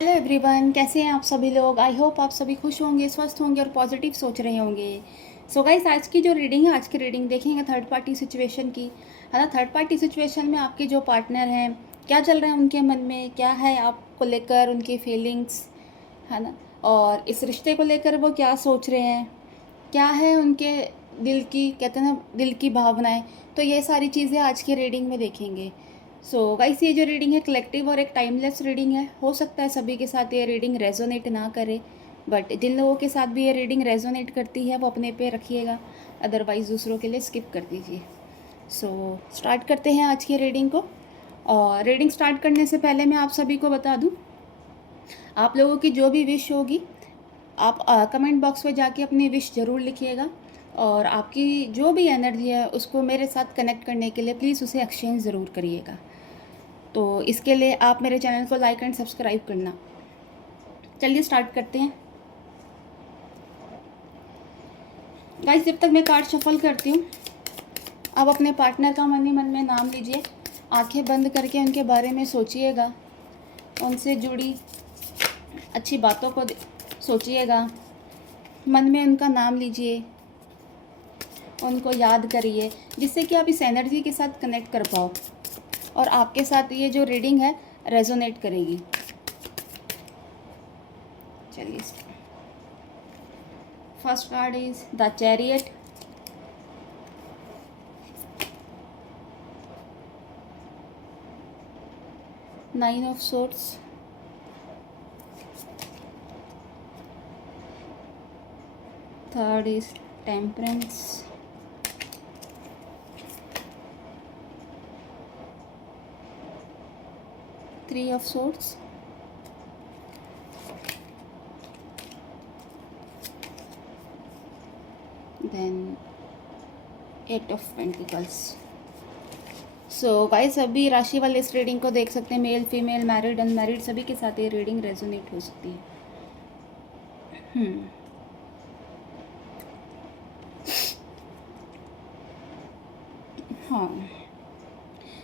Hello everyone, कैसे हैं आप सभी लोग। आई होप आप सभी खुश होंगे, स्वस्थ होंगे और पॉजिटिव सोच रहे होंगे। सो गाइस, आज की जो रीडिंग है, आज की रीडिंग देखेंगे थर्ड पार्टी सिचुएशन की, है ना। थर्ड पार्टी सिचुएशन में आपके जो पार्टनर हैं, क्या चल रहा है उनके मन में, क्या है आपको लेकर उनकी फीलिंग्स, है ना। और इस रिश्ते को लेकर वो क्या सोच रहे हैं, क्या है उनके दिल की, कहते हैं ना, दिल की भावनाएं। तो ये सारी चीज़ें आज की रीडिंग में देखेंगे। सो गाइस, ये जो रीडिंग है कलेक्टिव और एक टाइमलेस रीडिंग है। हो सकता है सभी के साथ ये रीडिंग रेजोनेट ना करे, बट जिन लोगों के साथ भी ये रीडिंग रेजोनेट करती है वो अपने पे रखिएगा, अदरवाइज़ दूसरों के लिए स्किप कर दीजिए। सो स्टार्ट करते हैं आज की रीडिंग को। और रीडिंग स्टार्ट करने से पहले मैं आप सभी को बता दूं, आप लोगों की जो भी विश होगी, आप कमेंट बॉक्स में जाके अपनी विश ज़रूर लिखिएगा। और आपकी जो भी एनर्जी है उसको मेरे साथ कनेक्ट करने के लिए प्लीज़ उसे एक्सचेंज ज़रूर करिएगा। तो इसके लिए आप मेरे चैनल को लाइक एंड सब्सक्राइब करना। चलिए स्टार्ट करते हैं गाइस। जब तक मैं कार्ड शफल करती हूँ, आप अपने पार्टनर का मन ही मन में नाम लीजिए। आंखें बंद करके उनके बारे में सोचिएगा, उनसे जुड़ी अच्छी बातों को सोचिएगा, मन में उनका नाम लीजिए, उनको याद करिए, जिससे कि आप इस एनर्जी के साथ कनेक्ट कर पाओ और आपके साथ ये जो रीडिंग है रेजोनेट करेगी। चलिए, first card is the chariot, nine of swords, third is temperance, three of swords, then eight of pentacles. So guys, सभी राशि वाले इस रीडिंग को देख सकते हैं। मेल फीमेल, मैरिड अनमैरिड, सभी के साथ ये रीडिंग रेजोनेट हो सकती है। हाँ,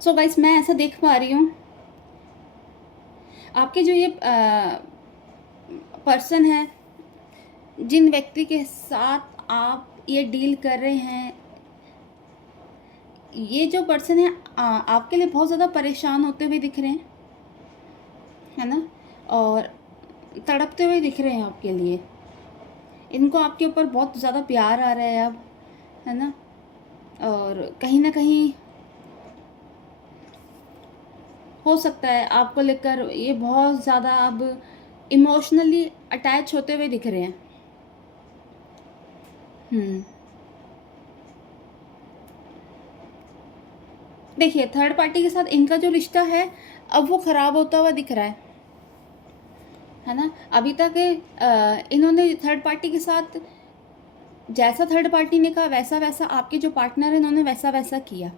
सो गाइस, मैं ऐसा देख पा रही हूँ, आपके जो ये पर्सन है, जिन व्यक्ति के साथ आप ये डील कर रहे हैं, ये जो पर्सन है आपके लिए बहुत ज़्यादा परेशान होते हुए दिख रहे हैं, है ना। और तड़पते हुए दिख रहे हैं आपके लिए। इनको आपके ऊपर बहुत ज़्यादा प्यार आ रहा है अब, है ना। और कहीं ना कहीं हो सकता है आपको लेकर ये बहुत ज़्यादा अब इमोशनली अटैच होते हुए दिख रहे हैं। देखिए, थर्ड पार्टी के साथ इनका जो रिश्ता है अब वो ख़राब होता हुआ दिख रहा है ना। अभी तक इन्होंने थर्ड पार्टी के साथ जैसा थर्ड पार्टी ने कहा वैसा वैसा आपके जो पार्टनर है इन्होंने वैसा वैसा किया,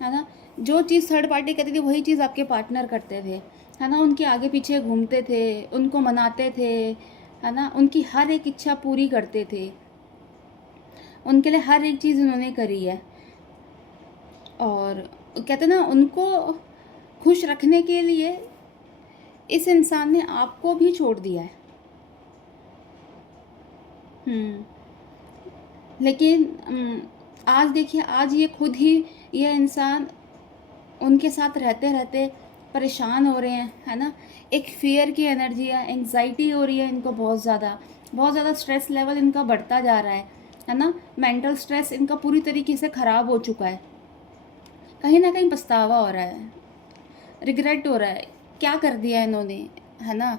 है ना। जो चीज़ थर्ड पार्टी करती थी वही चीज़ आपके पार्टनर करते थे, है ना। उनके आगे पीछे घूमते थे, उनको मनाते थे, है ना। उनकी हर एक इच्छा पूरी करते थे, उनके लिए हर एक चीज़ उन्होंने करी है। और कहते ना, उनको खुश रखने के लिए इस इंसान ने आपको भी छोड़ दिया है। लेकिन आज देखिए, आज ये खुद ही, ये इंसान उनके साथ रहते रहते परेशान हो रहे हैं, है ना। एक फियर की एनर्जी है, एंग्जाइटी हो रही है इनको, बहुत ज़्यादा स्ट्रेस लेवल इनका बढ़ता जा रहा है ना। मेंटल स्ट्रेस इनका पूरी तरीके से ख़राब हो चुका है। कहीं ना कहीं पछतावा हो रहा है, रिग्रेट हो रहा है, क्या कर दिया इन्होंने, है ना।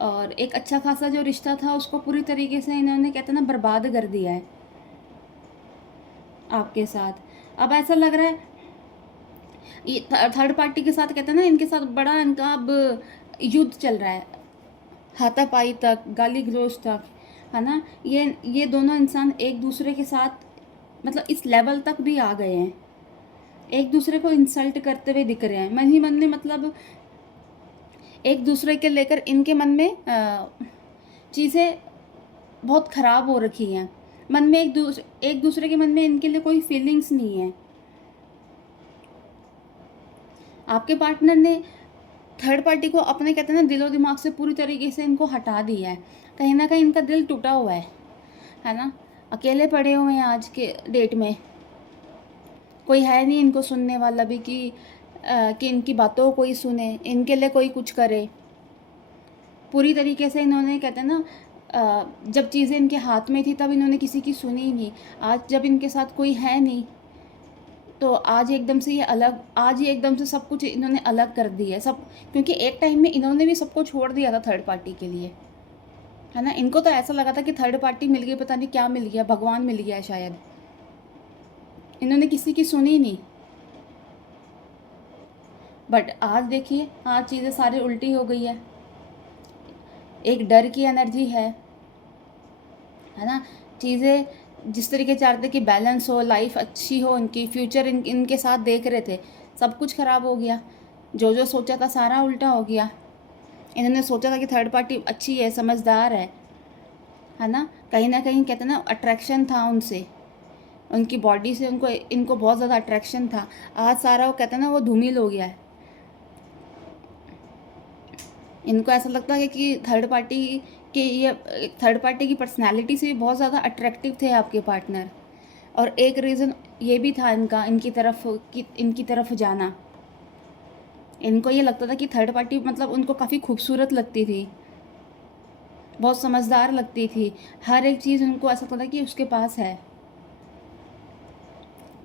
और एक अच्छा खासा जो रिश्ता था उसको पूरी तरीके से इन्होंने, कहते ना, बर्बाद कर दिया है आपके साथ। अब ऐसा लग रहा है ये थर्ड पार्टी के साथ, कहते हैं ना, इनके साथ बड़ा इनका अब युद्ध चल रहा है, हाथापाई तक, गाली गलौज तक, है ना। ये दोनों इंसान एक दूसरे के साथ, मतलब इस लेवल तक भी आ गए हैं, एक दूसरे को इंसल्ट करते हुए दिख रहे हैं मन ही मन में। मतलब एक दूसरे के लेकर इनके मन में चीज़ें बहुत ख़राब हो रखी हैं। मन में एक दूसरे के मन में इनके लिए कोई फीलिंग्स नहीं है। आपके पार्टनर ने थर्ड पार्टी को अपने कहते हैं ना दिलो दिमाग से पूरी तरीके से इनको हटा दिया है। कहीं ना कहीं इनका दिल टूटा हुआ है ना। अकेले पड़े हुए हैं आज के डेट में, कोई है नहीं इनको सुनने वाला भी कि इनकी बातों को कोई सुने, इनके लिए कोई कुछ करे। पूरी तरीके से इन्होंने कहते हैं ना जब चीज़ें इनके हाथ में थी तब इन्होंने किसी की सुनी ही नहीं। आज जब इनके साथ कोई है नहीं तो आज एकदम से ये अलग, आज ही एकदम से सब कुछ इन्होंने अलग कर दिया है सब। क्योंकि एक टाइम में इन्होंने भी सबको छोड़ दिया था थर्ड पार्टी के लिए, है ना। इनको तो ऐसा लगा था कि थर्ड पार्टी मिल गई, पता नहीं क्या मिल गया, भगवान मिल गया शायद। इन्होंने किसी की सुनी नहीं। बट आज देखिए, आज चीज़ें सारी उल्टी हो गई है। एक डर की एनर्जी है ना। चीज़ें जिस तरीके चाहते कि बैलेंस हो, लाइफ अच्छी हो, इनकी फ्यूचर इनके साथ देख रहे थे, सब कुछ ख़राब हो गया। जो जो सोचा था सारा उल्टा हो गया। इन्होंने सोचा था कि थर्ड पार्टी अच्छी है, समझदार है ना। कहीं ना कहीं कहते हैं ना अट्रैक्शन था उनसे, उनकी बॉडी से इनको बहुत ज़्यादा अट्रैक्शन था। आज सारा वो कहते हैं ना वो धूमिल हो गया है। इनको ऐसा लगता है कि थर्ड पार्टी की पर्सनैलिटी से भी बहुत ज़्यादा अट्रैक्टिव थे आपके पार्टनर। और एक रीज़न ये भी था इनका इनकी तरफ जाना। इनको ये लगता था कि थर्ड पार्टी मतलब उनको काफ़ी खूबसूरत लगती थी, बहुत समझदार लगती थी। हर एक चीज़ उनको ऐसा लगता था कि उसके पास है।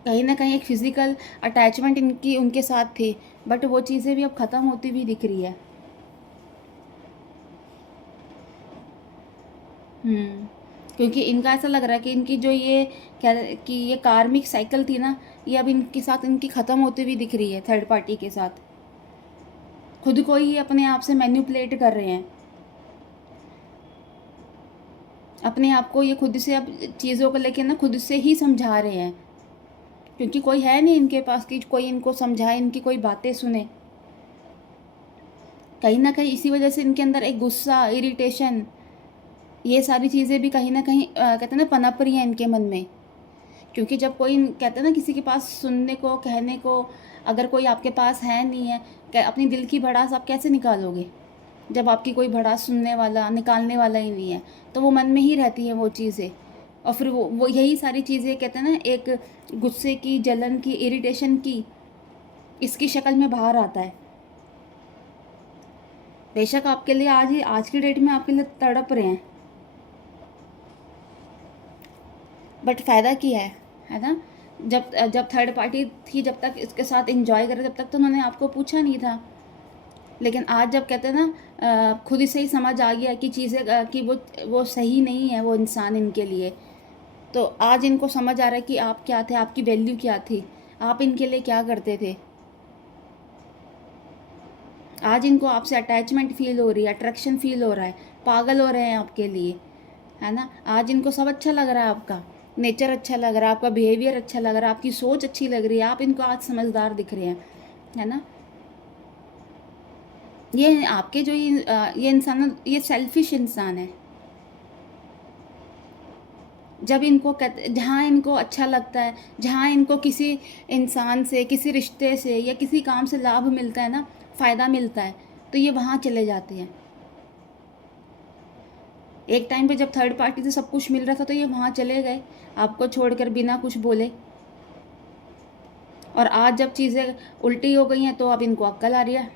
कहीं ना कहीं एक फ़िज़िकल अटैचमेंट इनकी उनके साथ थी, बट वो चीज़ें भी अब ख़त्म होती हुई दिख रही है। क्योंकि इनका ऐसा लग रहा है कि इनकी जो ये क्या कि ये कार्मिक साइकिल थी ना, ये अब इनके साथ इनकी ख़त्म होती हुई दिख रही है। थर्ड पार्टी के साथ खुद को ही अपने आप से मैनिपुलेट कर रहे हैं, अपने आप को ये खुद से अब चीज़ों को लेकर ना खुद से ही समझा रहे हैं। क्योंकि कोई है नहीं इनके पास कि कोई इनको समझाए, इनकी कोई बातें सुने। कहीं ना कहीं इसी वजह से इनके अंदर एक गुस्सा, इरिटेशन, ये सारी चीज़ें भी कहीं ना कहीं कहते हैं ना पनप रही हैं इनके मन में। क्योंकि जब कोई कहते हैं ना किसी के पास सुनने को, कहने को अगर कोई आपके पास है नहीं है, अपनी दिल की भड़ास आप कैसे निकालोगे जब आपकी कोई भड़ास सुनने वाला, निकालने वाला ही नहीं है। तो वो मन में ही रहती हैं वो चीज़ें। और फिर वो यही सारी चीज़ें कहते हैं ना एक गुस्से की, जलन की, इरिटेशन की, इसकी शक्ल में बाहर आता है। बेशक आपके लिए आज की डेट में आपके लिए तड़प रहे हैं, बट फ़ायदा क्या है ना। जब जब थर्ड पार्टी थी, जब तक इसके साथ एंजॉय करे, जब तक तो उन्होंने आपको पूछा नहीं था। लेकिन आज जब कहते हैं ना खुद ही से ही समझ आ गया कि चीज़ें कि वो सही नहीं है वो इंसान इनके लिए, तो आज इनको समझ आ रहा है कि आप क्या थे, आपकी वैल्यू क्या थी, आप इनके लिए क्या करते थे। आज इनको आपसे अटैचमेंट फील हो रही है, अट्रैक्शन फील हो रहा है, पागल हो रहे हैं आपके लिए, है ना। आज इनको सब अच्छा लग रहा है, आपका नेचर अच्छा लग रहा है, आपका बिहेवियर अच्छा लग रहा है, आपकी सोच अच्छी लग रही है, आप इनको आज समझदार दिख रहे हैं, है ना। ये आपके जो ये इंसान, ये सेल्फिश इंसान है। जब इनको जहाँ इनको अच्छा लगता है, जहाँ इनको किसी इंसान से, किसी रिश्ते से या किसी काम से लाभ मिलता है ना, फ़ायदा मिलता है, तो ये वहाँ चले जाते हैं। एक टाइम पे जब थर्ड पार्टी से सब कुछ मिल रहा था तो ये वहाँ चले गए आपको छोड़कर बिना कुछ बोले। और आज जब चीज़ें उल्टी हो गई हैं तो अब इनको अक्ल आ रही है।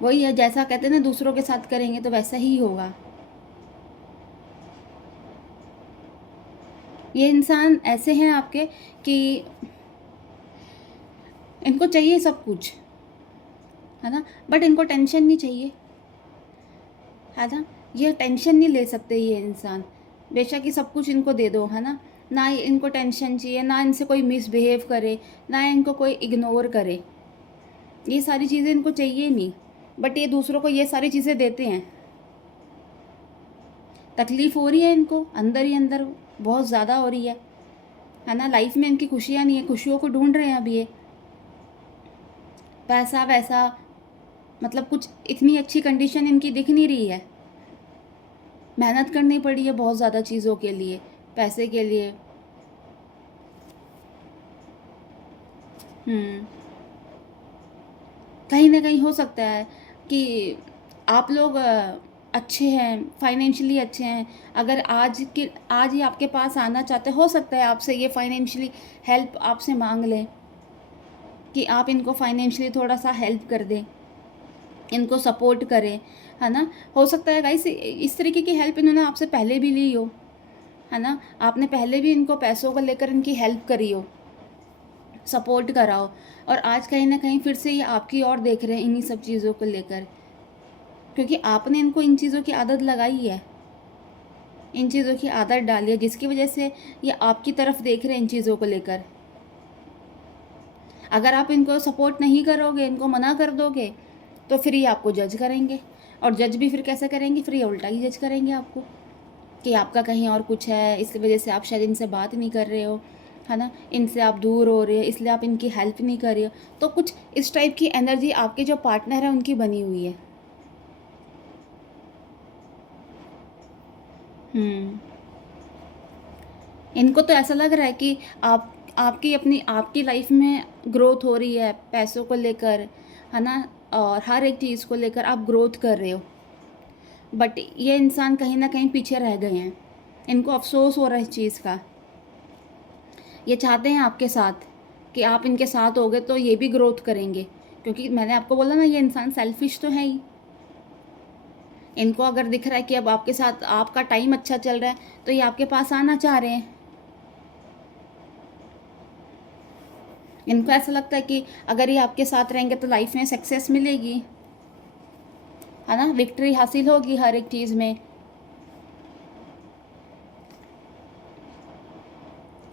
वही है, जैसा कहते हैं ना दूसरों के साथ करेंगे तो वैसा ही होगा। ये इंसान ऐसे हैं आपके कि इनको चाहिए सब कुछ, है ना, बट इनको टेंशन नहीं चाहिए, है ना। ये टेंशन नहीं ले सकते ये इंसान, बेशक ही सब कुछ इनको दे दो, है ना इनको टेंशन चाहिए, ना इनसे कोई मिसबिहेव करे, ना इनको कोई इग्नोर करे, ये सारी चीज़ें इनको चाहिए नहीं। बट ये दूसरों को ये सारी चीज़ें देते हैं। तकलीफ़ हो रही है इनको अंदर ही अंदर, बहुत ज़्यादा हो रही है ना। लाइफ में इनकी खुशियाँ नहीं है, खुशियों को ढूंढ रहे हैं अभी ये। पैसा वैसा मतलब कुछ इतनी अच्छी कंडीशन इनकी दिख नहीं रही है। मेहनत करनी पड़ी है बहुत ज़्यादा चीज़ों के लिए, पैसे के लिए। हुँ। कहीं न कहीं हो सकता है कि आप लोग अच्छे हैं, फाइनेंशियली अच्छे हैं। अगर आज ही आपके पास आना चाहते, हो सकता है आपसे ये फाइनेंशियली हेल्प आपसे माँग लें कि आप इनको फाइनेंशियली थोड़ा-सा हेल्प कर दें, इनको सपोर्ट करें, है ना? हो सकता है गाइस इस तरीके की हेल्प इन्होंने आपसे पहले भी ली हो, है ना? आपने पहले भी इनको पैसों को लेकर इनकी हेल्प करी हो, सपोर्ट करा हो, और आज कहीं न कहीं फिर से ये आपकी ओर देख रहे हैं इन्हीं सब चीज़ों को लेकर। क्योंकि आपने इनको इन चीज़ों की आदत लगाई है, इन चीज़ों की आदत डाली है, जिसकी वजह से ये आपकी तरफ देख रहे हैं इन चीज़ों को लेकर। अगर आप इनको सपोर्ट नहीं करोगे, इनको मना कर दोगे, तो फिर ये आपको जज करेंगे, और जज भी फिर कैसे करेंगे? फिर ये उल्टा ही जज करेंगे आपको कि आपका कहीं और कुछ है, इस वजह से आप शायद इनसे बात नहीं कर रहे हो, है ना? इनसे आप दूर हो रहे हो, इसलिए आप इनकी हेल्प नहीं कर रहे हो। तो कुछ इस टाइप की एनर्जी आपके जो पार्टनर हैं उनकी बनी हुई है। हुँ। इनको तो ऐसा लग रहा है कि आपकी लाइफ में ग्रोथ हो रही है, पैसों को लेकर, है ना? और हर एक चीज़ को लेकर आप ग्रोथ कर रहे हो। बट ये इंसान कहीं न कहीं पीछे रह गए हैं। इनको अफ़सोस हो रहा है इस चीज़ का। ये चाहते हैं आपके साथ कि आप इनके साथ होगे तो ये भी ग्रोथ करेंगे। क्योंकि मैंने आपको बोला ना, ये इंसान सेल्फ़िश तो है ही। इनको अगर दिख रहा है कि अब आपके साथ आपका टाइम अच्छा चल रहा है, तो ये आपके पास आना चाह रहे हैं। इनको ऐसा लगता है कि अगर ये आपके साथ रहेंगे तो लाइफ में सक्सेस मिलेगी, है ना? विक्ट्री हासिल होगी हर एक चीज़ में।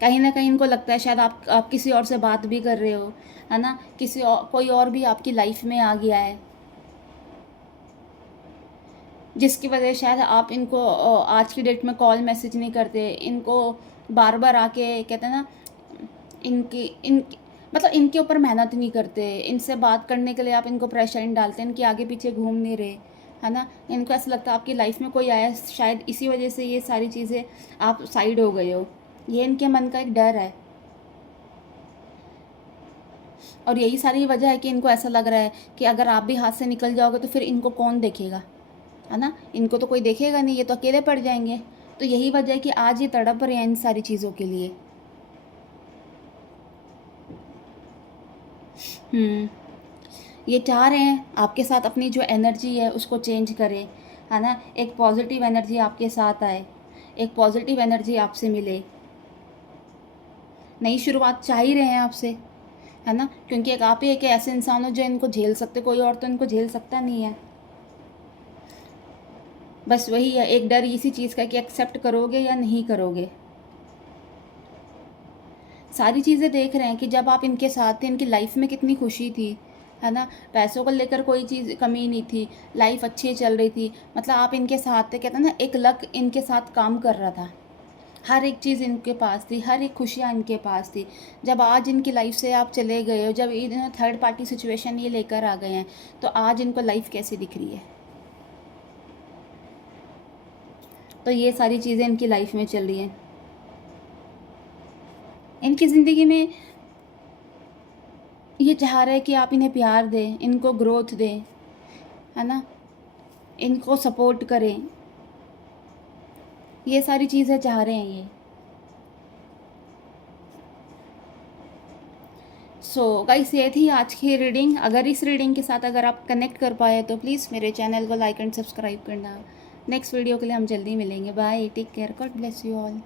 कहीं न कहीं इनको लगता है शायद आप किसी और से बात भी कर रहे हो, है ना? कोई और भी आपकी लाइफ में आ गया है, जिसकी वजह से शायद आप इनको आज की डेट में कॉल मैसेज नहीं करते। इनको बार-बार आके कहते हैं ना, इनकी इनकी मतलब इनके ऊपर मेहनत नहीं करते, इनसे बात करने के लिए आप इनको प्रेशर नहीं डालते, इनके आगे-पीछे घूम नहीं रहे, है ना? इनको ऐसा लगता है आपकी लाइफ में कोई आया, शायद इसी वजह से ये सारी चीज़ें आप साइड हो गए हो। ये इनके मन का एक डर है, और यही सारी वजह है कि इनको ऐसा लग रहा है कि अगर आप भी हाथ से निकल जाओगे तो फिर इनको कौन देखेगा, है ना? इनको तो कोई देखेगा नहीं, ये तो अकेले पड़ जाएँगे। तो यही वजह है कि आज ये तड़प रहे हैं इन सारी चीज़ों के लिए। हुँ। ये चाह रहे हैं आपके साथ अपनी जो एनर्जी है उसको चेंज करें, है ना? एक पॉजिटिव एनर्जी आपके साथ आए, एक पॉजिटिव एनर्जी आपसे मिले। नई शुरुआत चाह ही रहे हैं आपसे, है ना? क्योंकि एक आप ही एक ऐसे इंसान हो जो इनको झेल सकते, कोई और तो इनको झेल सकता नहीं है। बस वही है, एक डर इसी चीज़ का कि एक्सेप्ट करोगे या नहीं करोगे। सारी चीज़ें देख रहे हैं कि जब आप इनके साथ थे, इनकी लाइफ में कितनी खुशी थी, है ना? पैसों को लेकर कोई चीज़ कमी नहीं थी, लाइफ अच्छी चल रही थी। मतलब आप इनके साथ थे, कहते हैं ना, एक लक इनके साथ काम कर रहा था। हर एक चीज़ इनके पास थी, हर एक खुशियाँ इनके पास थी। जब आज इनकी लाइफ से आप चले गए हो, जब इन थर्ड पार्टी सिचुएशन ये लेकर आ गए हैं, तो आज इनको लाइफ कैसी दिख रही है? तो ये सारी चीज़ें इनकी लाइफ में चल रही हैं। इनकी ज़िंदगी में ये चाह रहे हैं कि आप इन्हें प्यार दें, इनको ग्रोथ दें, है ना? इनको सपोर्ट करें। ये सारी चीज़ें चाह रहे हैं ये। सो गाइस, ये थी आज की रीडिंग। अगर इस रीडिंग के साथ अगर आप कनेक्ट कर पाए तो प्लीज़ मेरे चैनल को लाइक एंड सब्सक्राइब करना। नेक्स्ट वीडियो के लिए हम जल्दी मिलेंगे। Bye, take care, God bless you all.